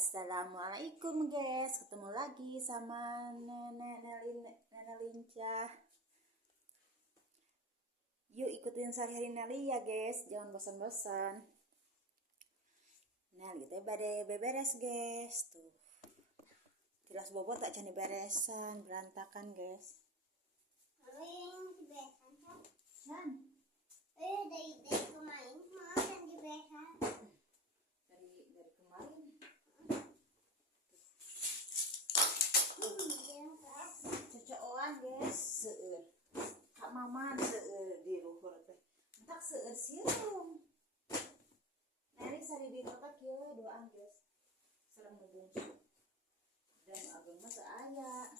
Assalamualaikum guys, ketemu lagi sama Nenek Lincah. Yuk ikutin sehari-hari Nelly ya guys, jangan bosan-bosan. Nelly teh bade beberes guys, tuh kilas bobot tak cani beresan, berantakan guys. Dari kemarin dan diberesan. Dari kemarin. Cocokan guys, seueur. Kak Mama seueur di luhur teh. Entak seueur sirum. Neri sari di kota kieu doang guys. Sareng ngebungsu. Dan agung mah teu aya.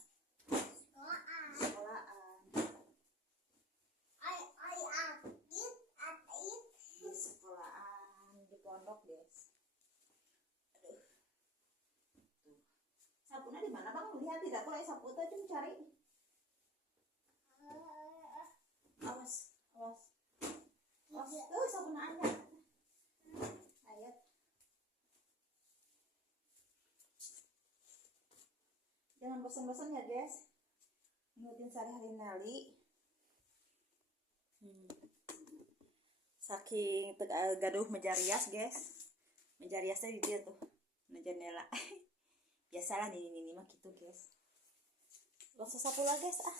Sekolahan. Di sekolahan di pondok guys. Aduh. Tuh. Sapunya di mana Bang? Lihat tidak boleh sapu teh cuma cari. Awas. Sapunya anya. Ayat. Jangan bosan-bosan ya guys. Ngikutin sehari-hari Nelly. Saking gaduh mejarias guys. Mejariasnya di dia tuh. Nah jendela. Biasalah ini mah gitu guys. Gak usah sapu lah guys ah.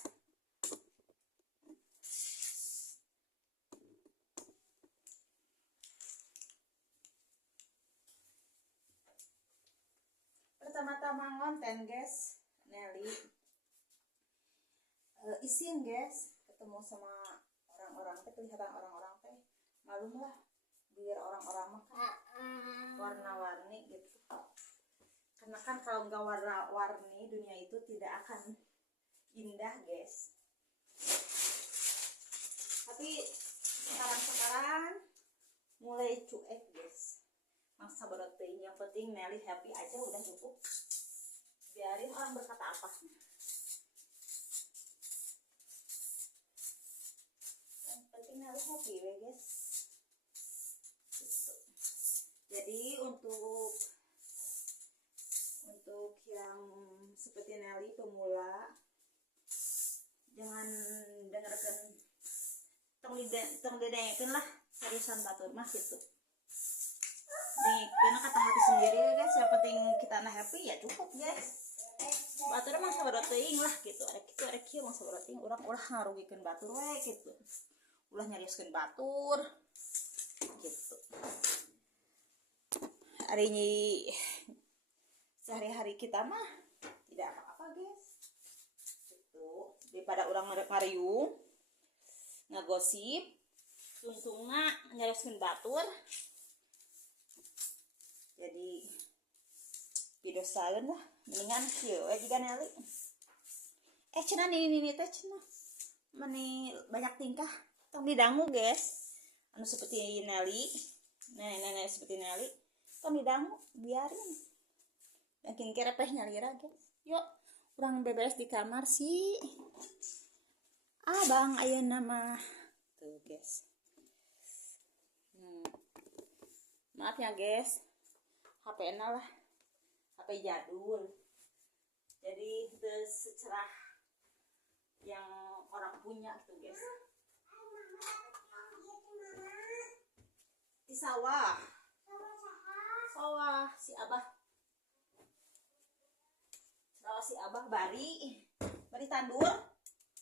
Pertama-tama ngonten guys Nelly isin guys, ketemu sama orang-orang teh, kelihatan orang-orang teh malum lah, biar orang-orang mah kan warna-warni gitu. Karena kan kalau nggak warna-warni dunia itu tidak akan indah guys. Tapi sekarang mulai cuek guys. Masa berarti yang penting Nelly happy aja udah cukup. Biarin orang berkata apa. Yang penting Nelly happy ya guys. Gitu. Jadi untuk yang seperti Nelly pemula, jangan dengarkan tong dedengekeun lah seriusan batur mah gitu. Karena kata hati sendiri guys, yang penting kita happy ya cukup guys. Batur mah sabar teuing lah gitu. Ada kieu mah sabar teuing, urang ulah ngarugikeun batur we gitu. Ulah nyarioskeun batur gitu. Hari ini sehari-hari kita mah tidak apa-apa guys. Gitu. Daripada orang ngariung, ngagosip, tungtungna nyarioskeun batur. Jadi bidosaeun lah, mendingan kieu we jiga Nelly. Cenah ini teh cenah. Mani banyak tingkah tong didangu guys. Anu seperti Nelly, nenek seperti Nelly, tong didangu biarin. Yakin kerepeh nyalira guys. Yuk, urang beberes di kamar sih. Bang ayeuna mah. Tuh guys. Maaf ya guys. HP lah, HP jadul, jadi secerah yang orang punya gitu guys. Di sawah si abah bari tandur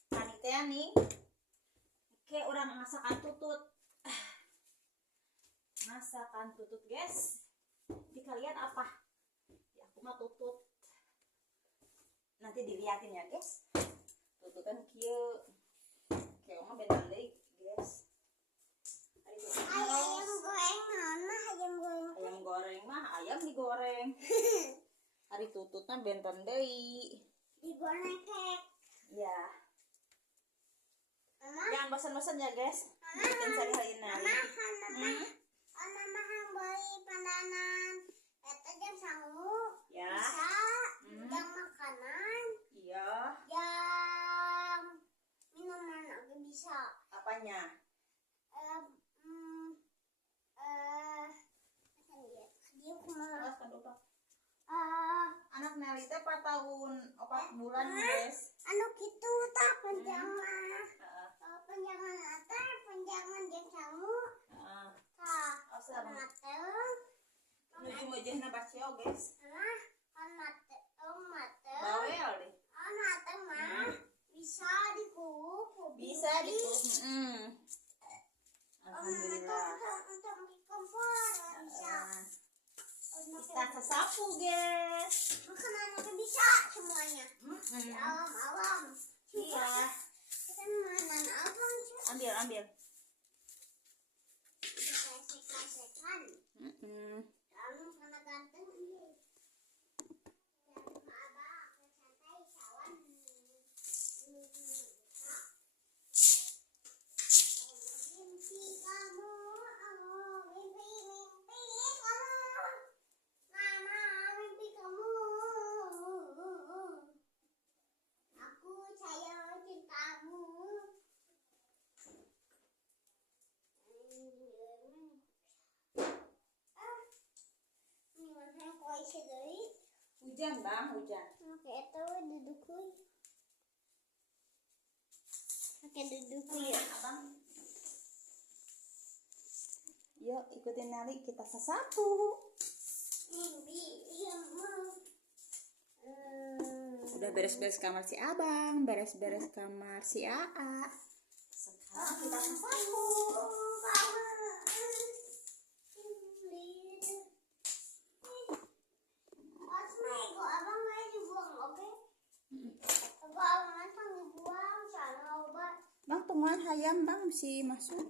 panitia nih. Oke, orang masakan tutut guys. Di kalian apa? Ya aku mah tutut. Nanti dilihatin ya guys. Tututan kieu. Kieu mah beda deui guys. Ayam goreng mah ayam goreng mah ayam digoreng. Hari tututna benten deui. digoreng kek. Ya. Mama, Jangan bosan-bosan ya guys. Bikin sehari-hari Nelly. Mama beli pandanan. Eta jam sangu. Ya. Bisa. Jam makanan. Iya. Jam minuman juga bisa. Apanya? Dia kemana? Kan lupa. Nelly teh 4 tahun 4 bulan guys. Anu kitu tah panjang mah. Heeh. Panjangan teh panjangan jeung sangu. Heeh. Tah, Oh, sama. mateng. Nuju mejehna bacio guys. Nah, kan mateng. Bawel deh. Mateng mah bisa dikuuk. Bisa dikukus. Alhamdulillah. Untuk di kompor bisa. Kita kesapu guys. Makanan itu bisa semuanya. Di alam-alam. Iya. Kan mainan alam sih. Ambil. Kasek-kasekan. Kamu sana ganteng ini. Sama abah, santai sawan. Mimpi kamu, mimpi kamu. Mama, mimpi kamu. Aku sayang cintamu. Hujan bang, hujan. Pakai itu duduk ya. Abang. Yuk ikutin Nelly kita sesapu. Mimpi kamu. Udah beres-beres kamar si abang, beres-beres kamar si Aa. Sekarang kita sesapu. Bang, tungguan hayam bang mesti masuk.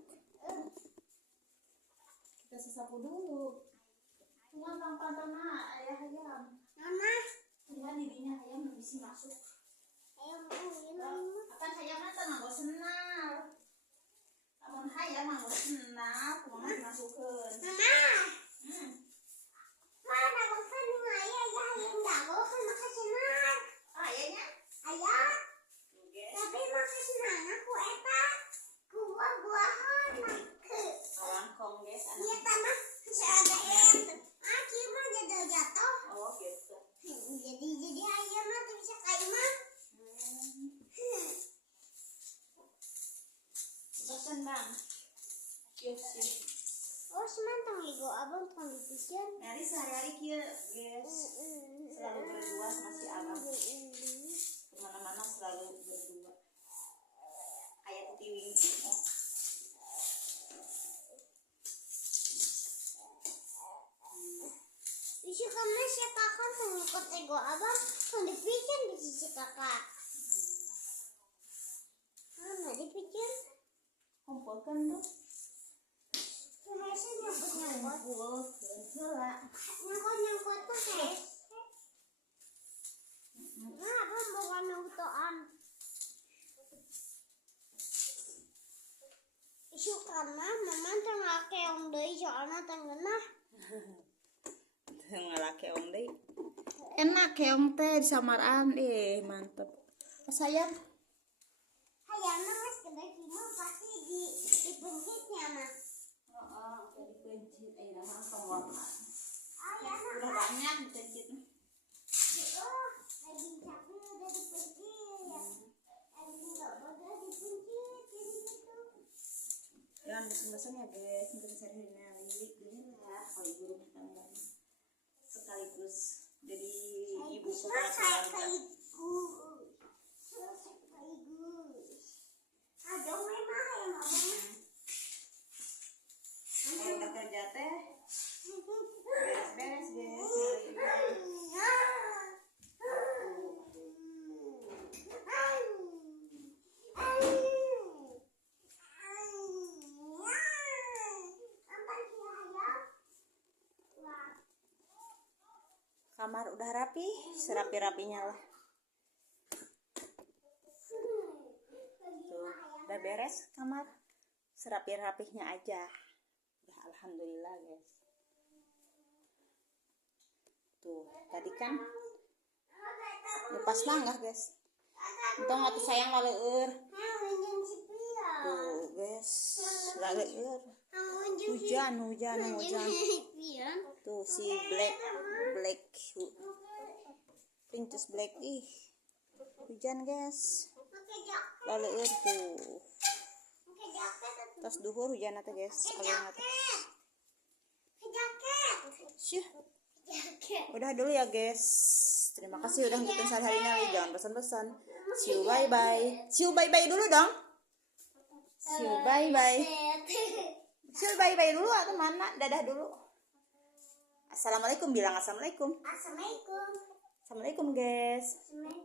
Kita sesapu dulu. Tungguan bang pantana ayah hayam. Mama, Tungguan dirinya hayam mesti masuk. Akan hayam nanti nggak senal. Namun hayam nggak senal, tungguan dimasukin. Mama, mana makan ayah yang dago kan makan senang. Ayahnya? Ayah, tapi makan senang aku eta buah-buahan ke. Langkong guys, Iya anak. tanah ada yang aki mah jatuh. Oh gitu. Jadi ayam mah tuh bisa kayak mah. Bosan bang. Yuk. Oh semantang igo abang tukang dipikiran. Nelly sehari-hari kia guys. Selalu berdua sama si abang. Kemana-mana selalu berdua. Ayah tiwing. Bisa kamu si kakak mengikut ego abang kan dipikiran di sisi kakak. Mana dipikiran? Kumpulkan tuh. Masih nyangkut. Kumpulkan heula. Nyangkut tuh guys. Nah, abang bukan nutoan. Isu karena mama tengah keong deui soalna tengenah. Ngelake om deh. Enak keong teh di samaran mantep. Sayang. Hayana mas kedai kimo pasti dipencitnya mah. Udah dipencit, nama pengwarna. Ayana Udah banyak dipencit. oh daging sapi udah dipencit. Daging domba udah dipencit jadi gitu. Jangan bosan-bosan ya guys, mungkin sehari Nelly gini lah kalau ibu rumah tangga sekaligus jadi ibu kepala keluarga. Aduh memang ya mama. Kalau udah kerja teh beres-beres guys. Kamar udah rapi, serapi-rapinya lah. Tuh, udah beres kamar, serapi-rapihnya aja. Udah alhamdulillah guys. Tuh, tadi kan lepas mangga guys. Untung atuh sayang laleur. Tuh guys, laleur. Hujan. Tuh si black Princess Black. Ih, hujan guys. Pakai jaket. Lalu tuh. Pakai jaket. Tas duhur hujan teh guys. Alurna teh. Pakai jaket. Syuh. Jaket. Udah dulu ya guys. Terima kasih udah ngikutin sehari-harinya. Jangan pesan-pesan. See you bye bye. See you bye bye dulu dong. See you bye bye. See you bye bye dulu atau mana? Dadah dulu. Assalamualaikum, bilang assalamualaikum. Assalamualaikum. Assalamualaikum guys. Assalamualaikum.